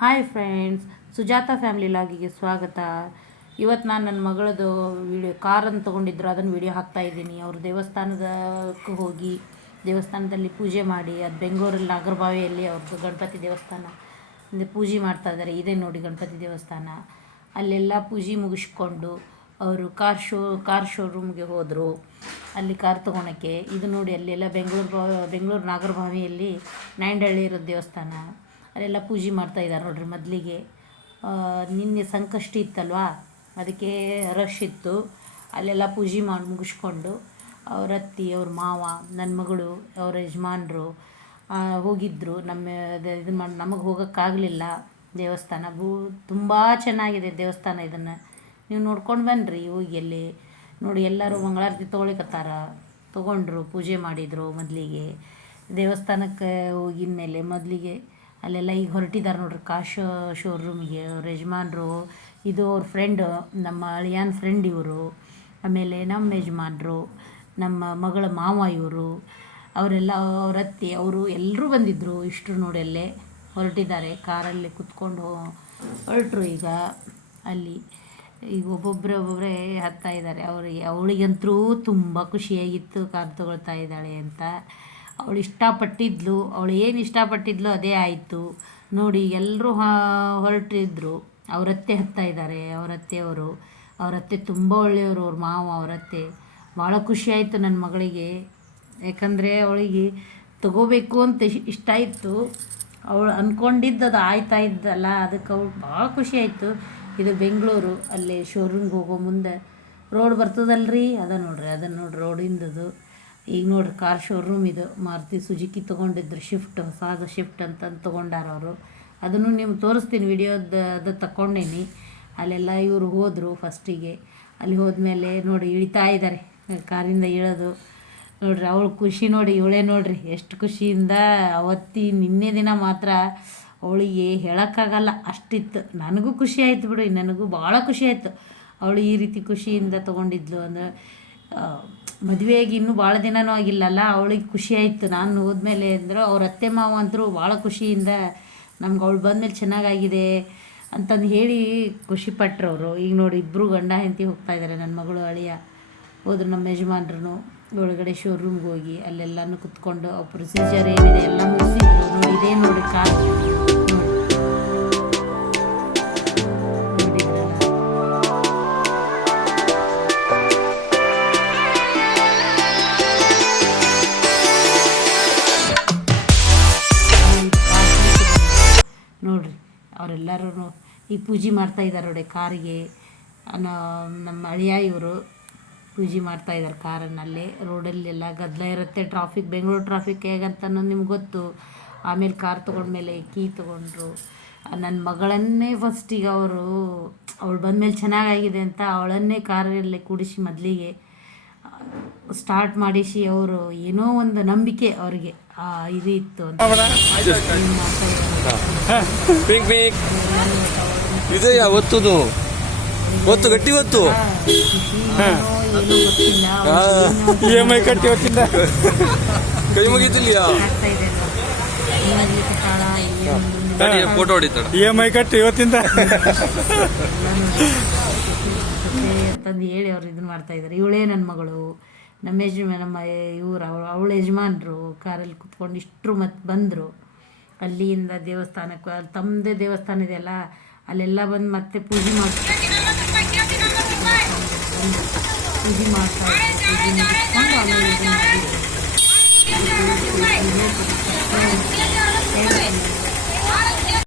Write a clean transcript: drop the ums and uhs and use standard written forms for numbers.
Hi friends, Sujata family ಲಾಗಿಗೆ ಸ್ವಾಗತ. ಇವತ್ತು ನಾನು ನನ್ನ ಮಗಳದು ವಿಡಿಯೋ ಕಾರನ್ನು ತೊಗೊಂಡಿದ್ರು, ಅದನ್ನು ವಿಡಿಯೋ ಹಾಕ್ತಾಯಿದ್ದೀನಿ. ಅವರು ದೇವಸ್ಥಾನದಕ್ಕೆ ಹೋಗಿ ದೇವಸ್ಥಾನದಲ್ಲಿ ಪೂಜೆ ಮಾಡಿ, ಅದು ಬೆಂಗಳೂರಲ್ಲಿ ನಾಗರಬಾವಿಯಲ್ಲಿ ಅವ್ರದ್ದು ಗಣಪತಿ ದೇವಸ್ಥಾನ ಪೂಜೆ ಮಾಡ್ತಾಯಿದ್ದಾರೆ. ಇದೇ ನೋಡಿ ಗಣಪತಿ ದೇವಸ್ಥಾನ. ಅಲ್ಲೆಲ್ಲ ಪೂಜೆ ಮುಗಿಸ್ಕೊಂಡು ಅವರು ಕಾರ್ ಶೋರೂಮ್ಗೆ ಹೋದರು. ಅಲ್ಲಿ ಕಾರ್ ತೊಗೊಳಕ್ಕೆ. ಇದು ನೋಡಿ ಅಲ್ಲೆಲ್ಲ ಬೆಂಗಳೂರು ನಾಗರಬಾವಿಯಲ್ಲಿ ನಾಯಂಡಹಳ್ಳಿ ಇರೋ ದೇವಸ್ಥಾನ. ಅಲ್ಲೆಲ್ಲ ಪೂಜೆ ಮಾಡ್ತಾಯಿದ್ದಾರೆ ನೋಡ್ರಿ. ಮೊದಲಿಗೆ ನಿನ್ನೆ ಸಂಕಷ್ಟಿ ಇತ್ತಲ್ವಾ, ಅದಕ್ಕೆ ರಶ್ ಇತ್ತು. ಅಲ್ಲೆಲ್ಲ ಪೂಜೆ ಮಾಡಿ ಮುಗಿಸ್ಕೊಂಡು ಅವ್ರ ಅತ್ತಿ, ಅವ್ರ ಮಾವ, ನನ್ನ ಮಗಳು, ಅವ್ರ ಯಜಮಾನರು ಹೋಗಿದ್ದರು. ಇದು ಮಾಡಿ ನಮಗೆ ಹೋಗೋಕ್ಕಾಗಲಿಲ್ಲ. ದೇವಸ್ಥಾನ ತುಂಬ ಚೆನ್ನಾಗಿದೆ ದೇವಸ್ಥಾನ. ಇದನ್ನು ನೀವು ನೋಡ್ಕೊಂಡು ಬನ್ನಿರಿ ಹೋಗಿ. ಅಲ್ಲಿ ನೋಡಿ ಎಲ್ಲರೂ ಮಂಗಳಾರತಿ ತೊಗೊಂಡ್ರು, ಪೂಜೆ ಮಾಡಿದರು. ಮೊದಲಿಗೆ ದೇವಸ್ಥಾನಕ್ಕೆ ಹೋಗಿದ ಮೇಲೆ ಮೊದಲಿಗೆ ಅಲ್ಲೆಲ್ಲ ಈಗ ಹೊರಟಿದ್ದಾರೆ ನೋಡ್ರಿ ಶೋರೂಮಿಗೆ. ಅವ್ರ ಯಜಮಾನರು, ಇದು ಅವ್ರ ಫ್ರೆಂಡು, ನಮ್ಮ ಅಳಿಯನ ಫ್ರೆಂಡ್ ಇವರು. ಆಮೇಲೆ ನಮ್ಮ ಯಜಮಾನರು, ನಮ್ಮ ಮಗಳ ಮಾವ ಇವರು, ಅವರೆಲ್ಲ ಅವ್ರ ಅತ್ತಿ ಅವರು ಎಲ್ಲರೂ ಬಂದಿದ್ದರು. ಇಷ್ಟರು ನೋಡಿ ಅಲ್ಲೇ ಹೊರಟಿದ್ದಾರೆ. ಕಾರಲ್ಲಿ ಕುತ್ಕೊಂಡು ಹೊರಟರು. ಈಗ ಒಬ್ಬೊಬ್ಬರೇ ಹತ್ತಾ ಇದ್ದಾರೆ. ಅವಳಿಗಂತೂ ತುಂಬ ಖುಷಿಯಾಗಿತ್ತು ಕಾರ್ ತೊಗೊಳ್ತಾ ಇದ್ದಾಳೆ ಅಂತ. ಅವಳು ಇಷ್ಟಪಟ್ಟಿದ್ಲು, ಅವಳು ಏನು ಇಷ್ಟಪಟ್ಟಿದ್ಲು ಅದೇ ಆಯಿತು ನೋಡಿ. ಎಲ್ಲರೂ ಹೊರಟಿದ್ರು. ಅವರತ್ತೆ ಹತ್ತಾ ಇದ್ದಾರೆ. ಅವರತ್ತೆ ತುಂಬ ಒಳ್ಳೆಯವರು. ಅವ್ರ ಮಾವ, ಅವರತ್ತೆ ಭಾಳ ಖುಷಿಯಾಯಿತು ನನ್ನ ಮಗಳಿಗೆ. ಯಾಕಂದರೆ ಅವಳಿಗೆ ತಗೋಬೇಕು ಅಂತ ಇಷ್ಟ ಇತ್ತು. ಅವಳು ಅಂದ್ಕೊಂಡಿದ್ದು ಅದು ಆಯ್ತಾ ಇದ್ದಲ್ಲ, ಅದಕ್ಕೆ ಅವಳು ಭಾಳ ಖುಷಿಯಾಯಿತು. ಇದು ಬೆಂಗಳೂರು. ಅಲ್ಲಿ ಶೋರೂಮ್ಗೆ ಹೋಗೋ ಮುಂದೆ ರೋಡ್ ಬರ್ತದಲ್ರಿ, ಅದನ್ನು ನೋಡ್ರಿ ರೋಡಿಂದದು. ಈಗ ನೋಡ್ರಿ ಕಾರ್ ಶೋರೂಮ್ ಇದು. ಮಾರುತಿ ಸುಜುಕಿ ತೊಗೊಂಡಿದ್ರು, ಹೊಸಾದ ಶಿಫ್ಟ್ ಅಂತಂದು ತೊಗೊಂಡಾರ ಅವರು. ಅದನ್ನು ನಿಮ್ಗೆ ತೋರಿಸ್ತೀನಿ ಅದು ತಗೊಂಡೇನಿ. ಅಲ್ಲೆಲ್ಲ ಇವರು ಹೋದರು ಫಸ್ಟಿಗೆ. ಅಲ್ಲಿ ಹೋದ್ಮೇಲೆ ನೋಡಿ ಇಳಿತಾ ಇದ್ದಾರೆ, ಕಾರಿಂದ ಇಳೋದು ನೋಡ್ರಿ. ಅವಳು ಖುಷಿ ನೋಡಿ, ಇವಳೇ ನೋಡ್ರಿ ಎಷ್ಟು ಖುಷಿಯಿಂದ. ನಿನ್ನೆ ದಿನ ಮಾತ್ರ ಅವಳಿಗೆ ಹೇಳೋಕ್ಕಾಗಲ್ಲ ಅಷ್ಟಿತ್ತು. ನನಗೂ ಖುಷಿ ಆಯಿತು ಬಿಡು, ನನಗೂ ಭಾಳ ಖುಷಿ ಆಯಿತು. ಅವಳು ಈ ರೀತಿ ಖುಷಿಯಿಂದ ತೊಗೊಂಡಿದ್ಲು ಅಂದರೆ ಮದುವೆಯಾಗಿ ಇನ್ನೂ ಭಾಳ ದಿನವೂ ಆಗಿಲ್ಲಲ್ಲ, ಅವಳಿಗೆ ಖುಷಿ ಆಯಿತು. ನಾನು ಹೋದ್ಮೇಲೆ ಅಂದರು ಅವ್ರ ಅತ್ತೆ ಮಾವ ಅಂತರೂ ಭಾಳ ಖುಷಿಯಿಂದ ನಮ್ಗೆ ಅವಳು ಬಂದಮೇಲೆ ಚೆನ್ನಾಗಾಗಿದೆ ಅಂತಂದು ಹೇಳಿ ಖುಷಿಪಟ್ಟರು ಅವರು. ಈಗ ನೋಡಿ ಇಬ್ಬರು ಗಂಡ ಹೆಂಡತಿ ಹೋಗ್ತಾಯಿದ್ದಾರೆ. ನನ್ನ ಮಗಳು ಅಳಿಯ ಹೋದ್ರು. ನಮ್ಮ ಯಜಮಾನ್ರು ಒಳಗಡೆ ಶೋರೂಮ್ಗೆ ಹೋಗಿ ಅಲ್ಲೆಲ್ಲನೂ ಕುತ್ಕೊಂಡು ಆ ಪ್ರೊಸೀಜರ್ ಏನಿದೆ ಎಲ್ಲ ಮುಗಿಸಿದ್ರು. ನೋಡಿ ಇದೇ ನೋಡಿ ಕಾರ್ ನೋಡ್ರಿ. ಅವರೆಲ್ಲರೂ ಈ ಪೂಜೆ ಮಾಡ್ತಾಯಿದ್ದಾರೆ ನೋಡಿ ಕಾರಿಗೆ. ನಮ್ಮ ಅಳಿಯ ಇವರು ಪೂಜೆ ಮಾಡ್ತಾಯಿದ್ದಾರೆ ಕಾರನ್ನಲ್ಲಿ. ರೋಡಲ್ಲೆಲ್ಲ ಗದ್ದಲ ಇರುತ್ತೆ, ಬೆಂಗಳೂರು ಟ್ರಾಫಿಕ್ ಹೇಗಂತ ಅನ್ನೋದು ನಿಮ್ಗೆ ಗೊತ್ತು. ಆಮೇಲೆ ಕಾರ್ ತೊಗೊಂಡ್ಮೇಲೆ ಕೀ ತೊಗೊಂಡ್ರು. ನನ್ನ ಮಗಳನ್ನೇ ಫಸ್ಟಿಗೆ ಅವಳು ಬಂದಮೇಲೆ ಚೆನ್ನಾಗಾಗಿದೆ ಅಂತ ಅವಳನ್ನೇ ಕಾರಲ್ಲಿ ಕೂಡಿಸಿ ಮೊದಲಿಗೆ ಸ್ಟಾರ್ಟ್ ಮಾಡಿಸಿ, ಅವರು ಏನೋ ಒಂದು ನಂಬಿಕೆ ಅವ್ರಿಗೆ ಇದು ಇತ್ತು ಅಂತ ಒತ್ತು ಗಟ್ಟಿ ಒತ್ತು EMI ಕಟ್ಟಿ ಹೊತ್ತಿಂದ ಕೈ ಮುಗಿತಿಲ್ಲ. ಫೋಟೋ ಹೊಡಿತಾಳ. EMI ಕಟ್ಟಿ ಇವತ್ತಿಂದ ಅಂತಂದು ಹೇಳಿ ಅವ್ರು ಇದನ್ನ ಮಾಡ್ತಾ ಇದ್ದಾರೆ. ಇವಳೇ ನನ್ನ ಮಗಳು. ನಮ್ಮ ಇವರು ಅವಳ ಯಜಮಾನರು ಕಾರಲ್ಲಿ ಕುತ್ಕೊಂಡು ಇಷ್ಟರು ಮತ್ತು ಬಂದರು. ಅಲ್ಲಿಂದ ದೇವಸ್ಥಾನಕ್ಕೆ, ತಮ್ಮದೇ ದೇವಸ್ಥಾನ ಇದೆಯಲ್ಲ, ಅಲ್ಲೆಲ್ಲ ಬಂದು ಮತ್ತೆ ಪೂಜೆ ಮಾಡ್ತಾ ಪೂಜೆ ಮುಗಿಸ್ಕೊಂಡು ಆಮೇಲೆ